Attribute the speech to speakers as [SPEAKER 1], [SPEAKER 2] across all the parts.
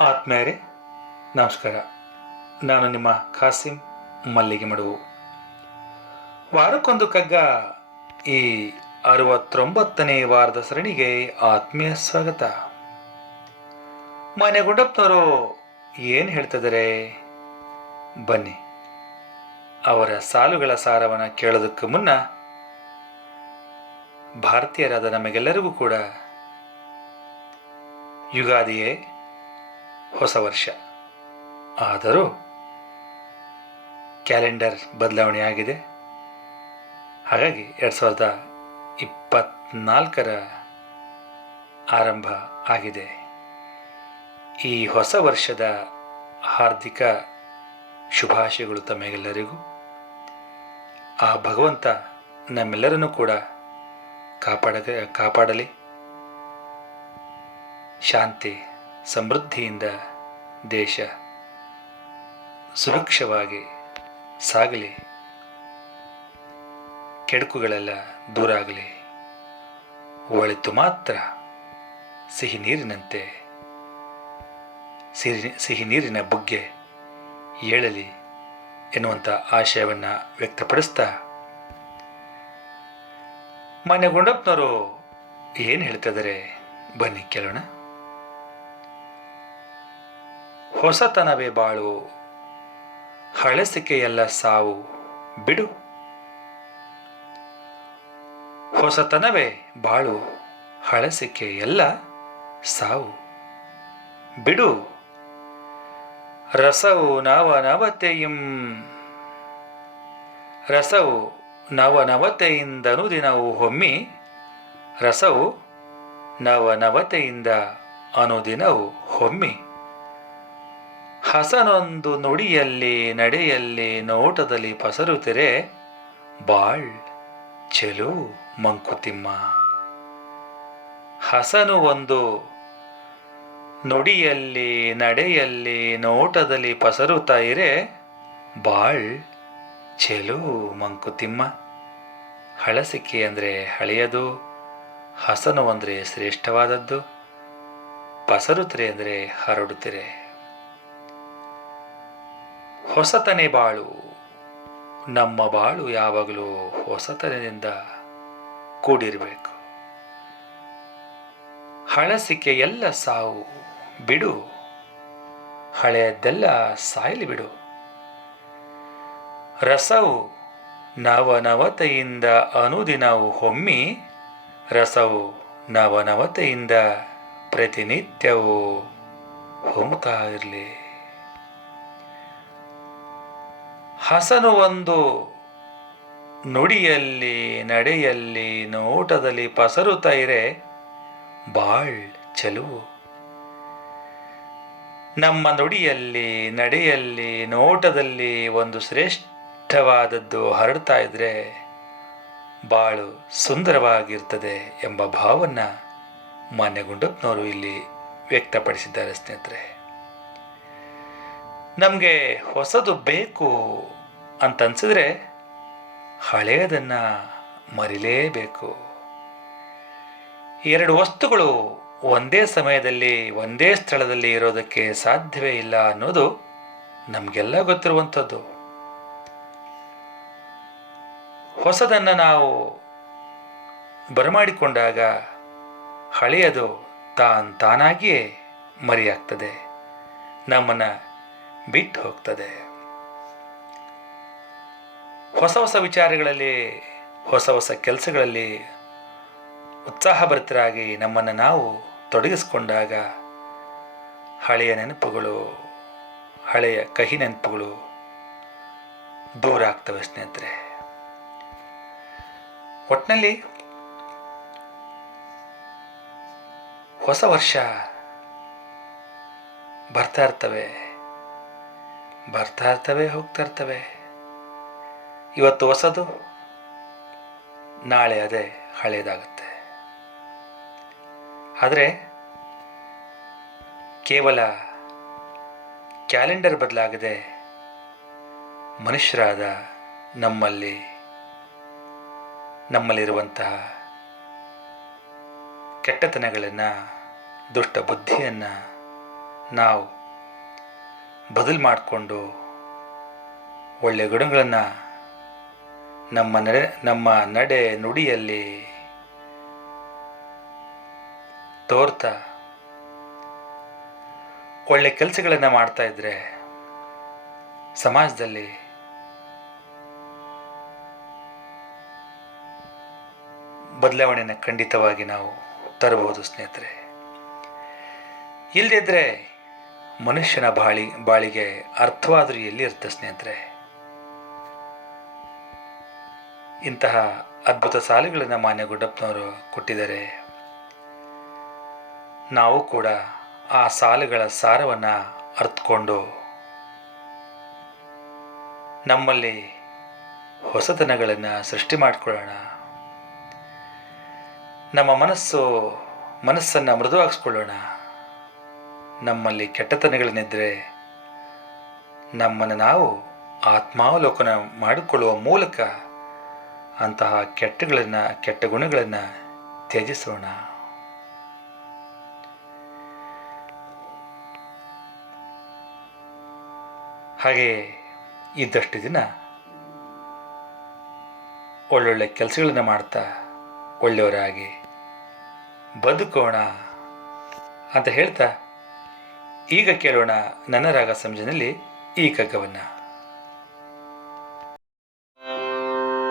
[SPEAKER 1] ಆತ್ಮೀಯರೇ, ನಮಸ್ಕಾರ. ನಾನು ನಿಮ್ಮ ಖಾಸಿಂ ಮಲ್ಲಿಗೆ ಮಡುವು ವಾರಕ್ಕೊಂದು ಕಗ್ಗ ಈ ಅರವತ್ತೊಂಬತ್ತನೇ ವಾರದ ಸರಣಿಗೆ ಆತ್ಮೀಯ ಸ್ವಾಗತ. ಮನೆ ಗುಂಡಪ್ಪನವರು ಏನು ಹೇಳ್ತಿದ್ದಾರೆ? ಬನ್ನಿ. ಅವರ ಸಾಲುಗಳ ಸಾರವನ್ನು ಕೇಳೋದಕ್ಕೆ ಮುನ್ನ ಭಾರತೀಯರಾದ ನಮಗೆಲ್ಲರಿಗೂ ಕೂಡ ಯುಗಾದಿಯೇ ಹೊಸ ವರ್ಷ. ಆದರೂ ಕ್ಯಾಲೆಂಡರ್ ಬದಲಾವಣೆ ಆಗಿದೆ. ಹಾಗಾಗಿ ಎರಡು ಸಾವಿರದ ಇಪ್ಪತ್ನಾಲ್ಕರ ಆರಂಭ ಆಗಿದೆ. ಈ ಹೊಸ ವರ್ಷದ ಹಾರ್ದಿಕ ಶುಭಾಶಯಗಳು ತಮಗೆಲ್ಲರಿಗೂ ಆ ಭಗವಂತ ನಮ್ಮೆಲ್ಲರನ್ನೂ ಕೂಡ ಕಾಪಾಡ ಕಾಪಾಡಲಿ. ಶಾಂತಿ. ಸಮೃದ್ಧಿಯಿಂದ ದೇಶ ಸುರಕ್ಷವಾಗಿ ಸಾಗಲಿ. ಕೆಡುಕುಗಳೆಲ್ಲ ದೂರ ಆಗಲಿ. ಒಳಿತು ಮಾತ್ರ ಸಿಹಿ ನೀರಿನಂತೆ. ಸಿಹಿ ಸಿಹಿ ನೀರಿನ ಬುಗ್ಗೆ ಏಳಲಿ ಎನ್ನುವಂಥ ಆಶಯವನ್ನು ವ್ಯಕ್ತಪಡಿಸ್ತಾ ಮಾನ್ಯ ಗುಂಡಪ್ಪನವರು ಏನು ಹೇಳ್ತಿದ್ದಾರೆ ಬನ್ನಿ ಕೇಳೋಣ. ಹೊಸತನವೇ ಬಾಳು ಹಳಸಿಕೆಯಲ್ಲ ಸಾವು, ಬಿಡು. ಹೊಸತನವೇ ಬಾಳು ಹಳಸಿಕೆ ಎಲ್ಲ ಸಾವು, ಬಿಡು. ರಸವು ನವನವತೆಯಂ, ರಸವು ನವನವತೆಯಿಂದನು ದಿನವು ಹೊಮ್ಮಿ, ರಸವು ನವನವತೆಯಿಂದ ಅನುದಿನವು ಹೊಮ್ಮಿ. ಹಸನೊಂದು ನುಡಿಯಲ್ಲಿ ನಡೆಯಲ್ಲಿ ನೋಟದಲ್ಲಿ ಪಸರುತ್ತಿರೆ, ಬಾಳ್ ಚೆಲು ಮಂಕುತಿಮ್ಮ. ಹಸನು ಒಂದು ನುಡಿಯಲ್ಲಿ ನಡೆಯಲ್ಲಿ ನೋಟದಲ್ಲಿ ಪಸರುತ್ತಾ ಇರೆ, ಬಾಳ್ ಚೆಲು ಮಂಕುತಿಮ್ಮ. ಹಳಸಿಕೆ ಅಂದರೆ ಹಳೆಯದು, ಹಸನು ಅಂದರೆ ಶ್ರೇಷ್ಠವಾದದ್ದು, ಪಸರುತ್ತಿರೆ ಅಂದರೆ ಹರಡುತ್ತಿರೆ. ಹೊಸತನೇ ಬಾಳು. ನಮ್ಮ ಬಾಳು ಯಾವಾಗಲೂ ಹೊಸತನದಿಂದ ಕೂಡಿರಬೇಕು. ಹಳಸಿಕೆ ಎಲ್ಲ ಸಾವು ಬಿಡು. ಹಳೆಯದ್ದೆಲ್ಲ ಸಾಯಲಿ ಬಿಡು. ರಸವು ನವನವತೆಯಿಂದ ಅನುದಿನವು ಹೊಮ್ಮಿ, ರಸವು ನವನವತೆಯಿಂದ ಪ್ರತಿನಿತ್ಯವೂ ಹೊಮ್ಮುತ್ತಾ ಇರಲಿ. ಹಸನು ಒಂದು ನುಡಿಯಲ್ಲಿ, ನಡೆಯಲ್ಲಿ, ನೋಟದಲ್ಲಿ ಪಸರು ತೈರೆ ಬಾಳ್ ಚಲು ನಮ್ಮ ನುಡಿಯಲ್ಲಿ, ನಡೆಯಲ್ಲಿ, ನೋಟದಲ್ಲಿ ಒಂದು ಶ್ರೇಷ್ಠವಾದದ್ದು ಹರಡ್ತಾ ಇದ್ರೆ ಬಾಳು ಸುಂದರವಾಗಿರ್ತದೆ ಎಂಬ ಭಾವನ್ನ ಮಾನ್ಯ ಗುಂಡಪ್ಪನವರು ಇಲ್ಲಿ ವ್ಯಕ್ತಪಡಿಸಿದ್ದಾರೆ ಸ್ನೇಹಿತರೆ. ನಮಗೆ ಹೊಸದು ಬೇಕು ಅಂತ ಅನ್ಸಿದ್ರೆ ಹಳೆಯದನ್ನು ಮರಿಲೇಬೇಕು. ಎರಡು ವಸ್ತುಗಳು ಒಂದೇ ಸಮಯದಲ್ಲಿ, ಒಂದೇ ಸ್ಥಳದಲ್ಲಿ ಇರೋದಕ್ಕೆ ಸಾಧ್ಯವೇ ಇಲ್ಲ ಅನ್ನೋದು ನಮಗೆಲ್ಲ ಗೊತ್ತಿರುವಂಥದ್ದು. ಹೊಸದನ್ನು ನಾವು ಬರಮಾಡಿಕೊಂಡಾಗ ಹಳೆಯದು ತಾನ್ ತಾನಾಗಿಯೇ ಮರಿಯಾಗ್ತದೆ, ನಮ್ಮನ್ನು ಬಿಟ್ಟು ಹೋಗ್ತದೆ. ಹೊಸ ಹೊಸ ವಿಚಾರಗಳಲ್ಲಿ, ಹೊಸ ಹೊಸ ಕೆಲಸಗಳಲ್ಲಿ ಉತ್ಸಾಹಭರಿತರಾಗಿ ನಮ್ಮನ್ನು ನಾವು ತೊಡಗಿಸ್ಕೊಂಡಾಗ ಹಳೆಯ ನೆನಪುಗಳು, ಹಳೆಯ ಕಹಿ ನೆನಪುಗಳು ದೂರ ಆಗ್ತವೆ ಸ್ನೇಹಿತರೆ. ಒಟ್ಟಿನಲ್ಲಿ ಹೊಸ ವರ್ಷ ಬರ್ತಾ ಇರ್ತವೆ ಬರ್ತಾ ಇರ್ತವೆ, ಹೋಗ್ತಾ ಇರ್ತವೆ. ಇವತ್ತು ಹೊಸದು, ನಾಳೆ ಅದೇ ಹಳೆಯದಾಗುತ್ತೆ ಆದರೆ, ಕೇವಲ ಕ್ಯಾಲೆಂಡರ್ ಬದಲಾಗದೆ ಮನುಷ್ಯರಾದ ನಮ್ಮಲ್ಲಿ, ನಮ್ಮಲ್ಲಿರುವಂತಹ ಕೆಟ್ಟತನಗಳನ್ನು ದುಷ್ಟ ಬುದ್ಧಿಯನ್ನು ನಾವು ಬದಲು ಮಾಡಿಕೊಂಡು ಒಳ್ಳೆಯ ಗುಣಗಳನ್ನು ನಮ್ಮ ನಡೆ ನಮ್ಮ ನಡೆ ನುಡಿಯಲ್ಲಿ ತೋರ್ತಾ ಒಳ್ಳೆ ಕೆಲಸಗಳನ್ನು ಮಾಡ್ತಾ ಇದ್ದರೆ ಸಮಾಜದಲ್ಲಿ ಬದಲಾವಣೆಯನ್ನು ಖಂಡಿತವಾಗಿ ನಾವು ತರಬಹುದು ಸ್ನೇಹಿತರೆ. ಇಲ್ಲದಿದ್ದರೆ ಮನುಷ್ಯನ ಬಾಳಿ, ಬಾಳಿಗೆ ಅರ್ಥವಾದರೂ ಎಲ್ಲಿರುತ್ತೆ ಸ್ನೇಹಿತರೆ? ಇಂತಹ ಅದ್ಭುತ ಸಾಲುಗಳನ್ನು ಮಾನ್ಯ ಗುಡ್ಡಪ್ಪನವರು ಕೊಟ್ಟಿದ್ದಾರೆ. ನಾವು ಕೂಡ ಆ ಸಾಲುಗಳ ಸಾರವನ್ನು ಅರ್ಥಕೊಂಡು ನಮ್ಮಲ್ಲಿ ಹೊಸತನಗಳನ್ನು ಸೃಷ್ಟಿ ಮಾಡಿಕೊಳ್ಳೋಣ. ನಮ್ಮ ಮನಸ್ಸು ಮನಸ್ಸನ್ನು ಮೃದುವಾಗಿಸ್ಕೊಳ್ಳೋಣ. ನಮ್ಮಲ್ಲಿ ಕೆಟ್ಟತನಗಳನ್ನಿದ್ದರೆ ನಮ್ಮನ್ನು ನಾವು ಆತ್ಮಾವಲೋಕನ ಮಾಡಿಕೊಳ್ಳುವ ಮೂಲಕ ಅಂತಹ ಕೆಟ್ಟಗಳನ್ನು, ಕೆಟ್ಟ ಗುಣಗಳನ್ನು ತ್ಯಜಿಸೋಣ. ಹಾಗೆ ಇದ್ದಷ್ಟು ದಿನ ಒಳ್ಳೊಳ್ಳೆ ಕೆಲಸಗಳನ್ನು ಮಾಡ್ತಾ ಒಳ್ಳೆಯವರಾಗಿ ಬದುಕೋಣ ಅಂತ ಹೇಳ್ತಾ ಈಗ ಕೇಳೋಣ ನನ್ನ ರಾಗ ಸಂಜೆನಲ್ಲಿ ಈ ಕಗ್ಗವನ್ನು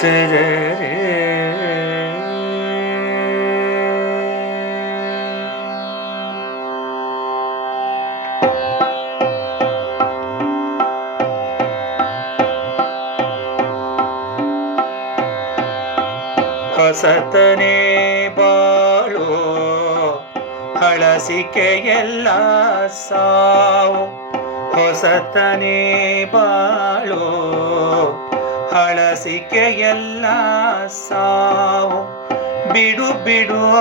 [SPEAKER 1] ಹೊಸತನೇ ಬಾಳು ಹಳಸಿಕೆಯೆಲ್ಲ ಸಾವು. ಹೊಸತನೇ ಬಾಳು ಹಳಸಿಕೆಯೆಲ್ಲ ಸಾವು. ಬಿಡು ಬಿಡು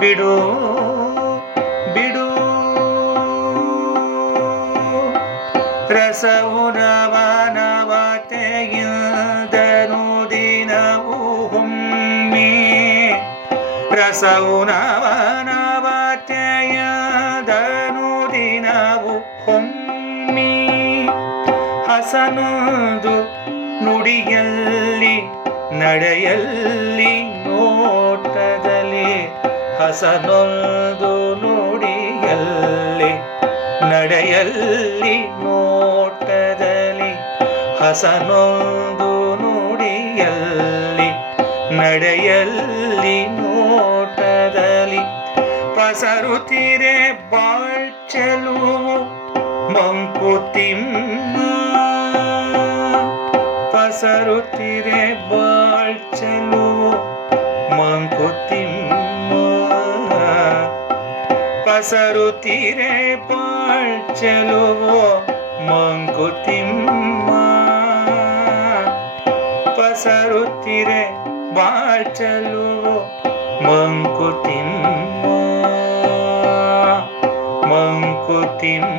[SPEAKER 1] ಬಿಡು ಬಿಡು. ರಸವು ನವನವತೆಯಿಂದನು ದಿನವು ಹೊಮ್ಮಿ. ರಸವು ನವನವತೆಯದನು ದಿನವು ಹೊಮ್ಮಿ. ಹಸನೊಂದು ನುಡಿಯಲ್ಲಿ ನಡೆಯಲ್ಲಿ ನೋಟದಲ್ಲಿ ಹಸನೊಂದು ನುಡಿಯಲ್ಲಿ ನಡೆಯಲ್ಲಿ ನೋಟದಲ್ಲಿ ಹಸನೊಂದು ನುಡಿಯಲ್ಲಿ ನಡೆಯಲ್ಲಿ ನೋಟದಲ್ಲಿ ಪಸರುತ್ತಿರೆ ಬಾಳ್ಚಲುವು ಮಂಕುತಿಮ್ಮ ಪಸರುತ್ತಿರೆ ಬಾಳ್ಚಲುವು ಮಂಕುತಿಮ್ಮ ಪಸರುತ್ತಿರೆ ಬಾಳ್ಚಲುವು ಮಂಕುತಿಮ್ಮ ಪಸರುತ್ತಿರೆ ಬಾಳ್ಚಲುವು ಮಂಕುತಿಮ್ಮ ಮಂಕುತಿಮ್ಮ